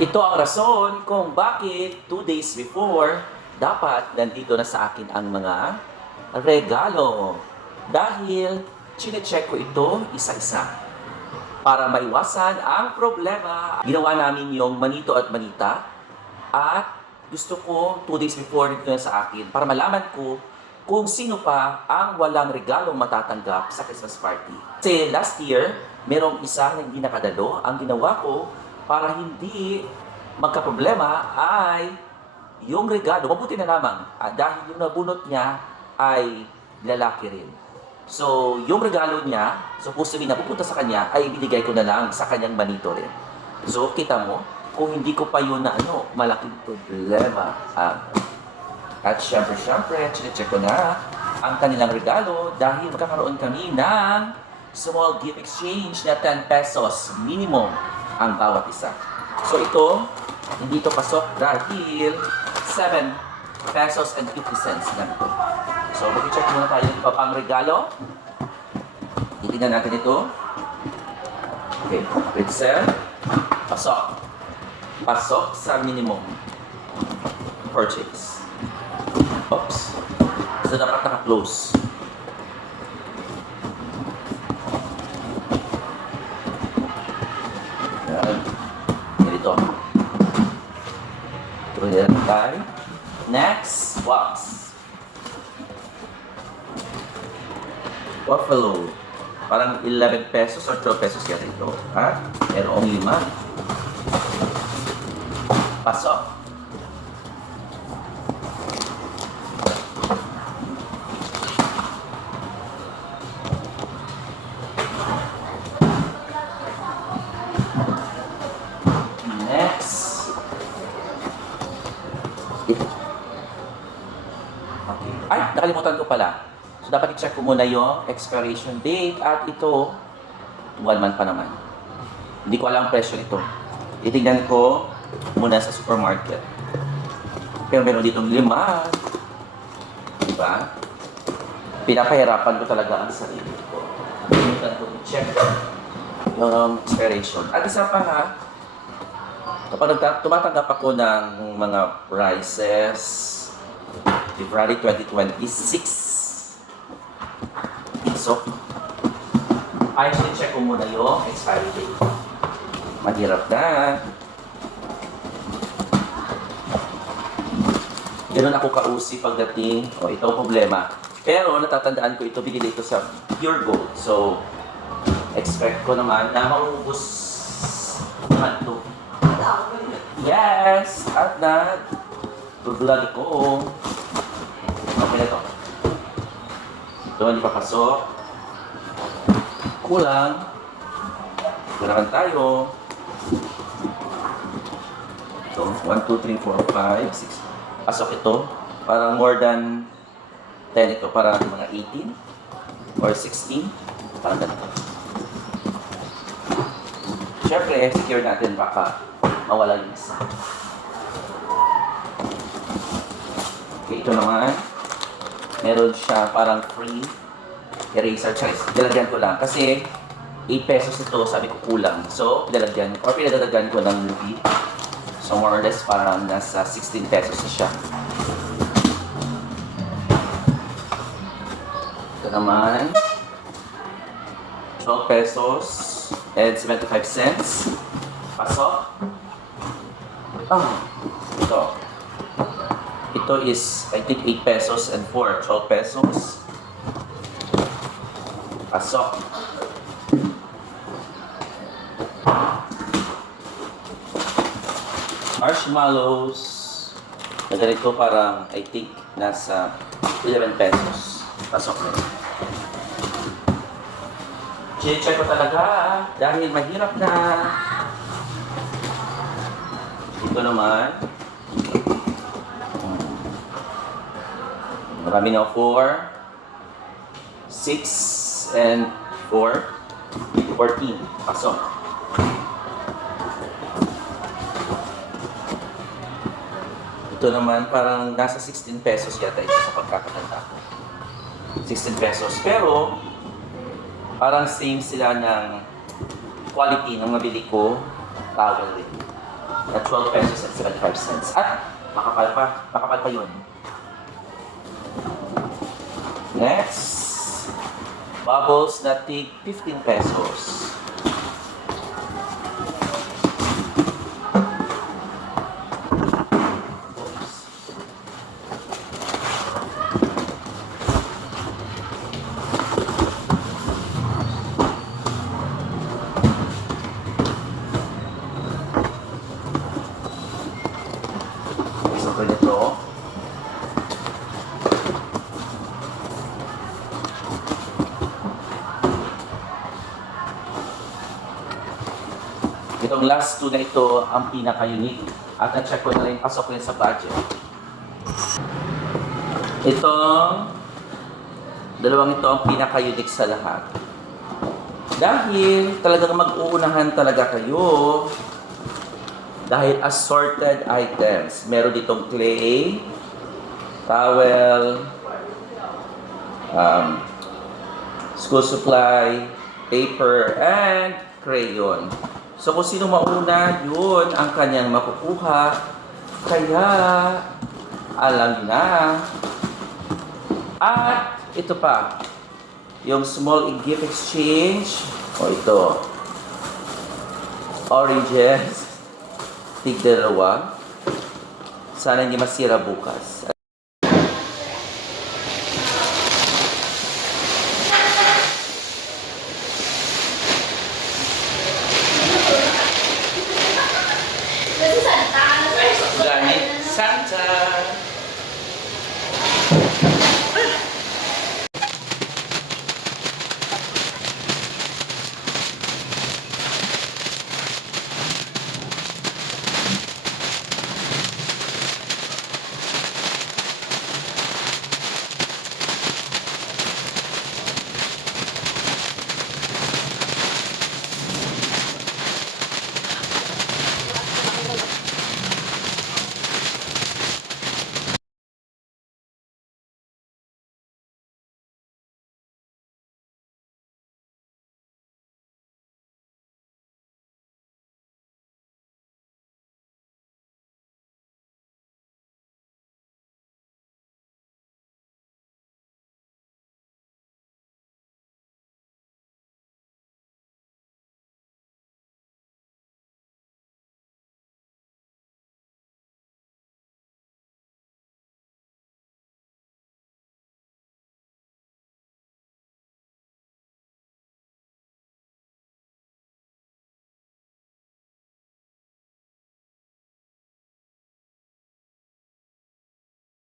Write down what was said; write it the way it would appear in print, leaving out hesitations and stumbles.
Ito ang rason kung bakit 2 days before, dapat nandito na sa akin ang mga regalo. Dahil chine-check ko ito isa-isa para maiwasan ang problema. Ginawa namin yung manito at manita at gusto ko 2 days before nandito na sa akin para malaman ko kung sino pa ang walang regalong matatanggap sa Christmas party. Kasi last year, merong isa na hindi nakadalo. Ang ginawa ko para hindi magkaproblema ay yung regalo, mabuti na lamang dahil yung nabunot niya ay lalaki rin. So, yung regalo niya, supposed to be napupunta sa kanya, ay binigay ko na lang sa kanyang manito rin. So, kita mo, kung hindi ko pa yun na malaking problema. At syempre, chinecheck ko na ang kanilang regalo dahil magkakaroon kami ng small gift exchange na 10 pesos minimum ang bawat isa. So ito, hindi ito pasok dahil 7 pesos and 50 cents lang ito. So mag-check muna tayo ng iba pang regalo. Titignan natin ito. Okay, pretzel. Pasok. Pasok sa minimum purchase. Oops. So dapat naka-close. Ganito. Tuloy na tayo. Next box. Buffalo. Parang 11 pesos or 12 pesos yata ito. Ha? Merong 5. Pasok. Okay. Ay, nakalimutan ko pala. So, dapat i-check ko muna yung expiration date at ito, 1 month pa naman. Hindi ko alam ang presyo nito. Titignan ko muna sa supermarket. Pero meron ditong 5. Diba? Pinapahirapan ko talaga ang sarili ko. Titignan ko i-check yung expiration. At isa pa nga, kapag tumatanggap ako ng mga prizes, February 2026, so, ay check ko muna yung expiry date. Mahirap na. Ganun ako kausi pagdating, ito ang problema. Pero natatandaan ko ito, binili ito sa Pure Gold. So, expect ko naman na maubos naman ito. Yes! At na, vlog ko. Okay na ito. Ito, hindi papasok. Kulang. Kulangan tayo. Ito, 1, 2, 3, 4, 5, 6. Pasok ito. Parang more than 10 ito. Parang mga 18 or 16. Parang ganito. Siyempre, secure natin baka mawala yung isa. Okay, ito naman. Meron siya parang free eraser choice. Pinalagyan ko lang kasi 8 pesos ito, sabi ko kulang. So, pinalagyan or pinadagdagan ko ng movie. So, more or less parang nasa 16 pesos na siya. Ito naman. 12 pesos and 75 cents. Pasok. Ito. Ito is, I think, 8 pesos and 4. 12 pesos. Pasok. Marshmallows. Na ganito parang, I think, nasa 11 pesos. Pasok na. Check ko talaga dahil mahirap na. Ito naman. Marami na 4, 6, and 4. 14. Pasok. Ito naman parang nasa 16 pesos yata ito sa pagkakatanda ko. 16 pesos. Pero, parang same sila ng quality ng mabili ko towel rin. At 12 pesos and 75 cents. At makapal pa yun. Next, bubbles na tig 15 pesos. So, ganito. Itong last two na ito ang pinaka-unique. At na-check ko na rin, pasok ko rin sa budget. Itong dalawang ito ang pinaka-unique sa lahat. Dahil talagang mag-uunahan talaga kayo. Dahil assorted items. Meron ditong clay, towel, school supply, paper, and crayon. So kung sino mauna, yun ang kanyang makukuha. Kaya, alam na. At ito pa, yung small gift exchange. O ito, oranges, tig-dalawa. Sana hindi masira bukas.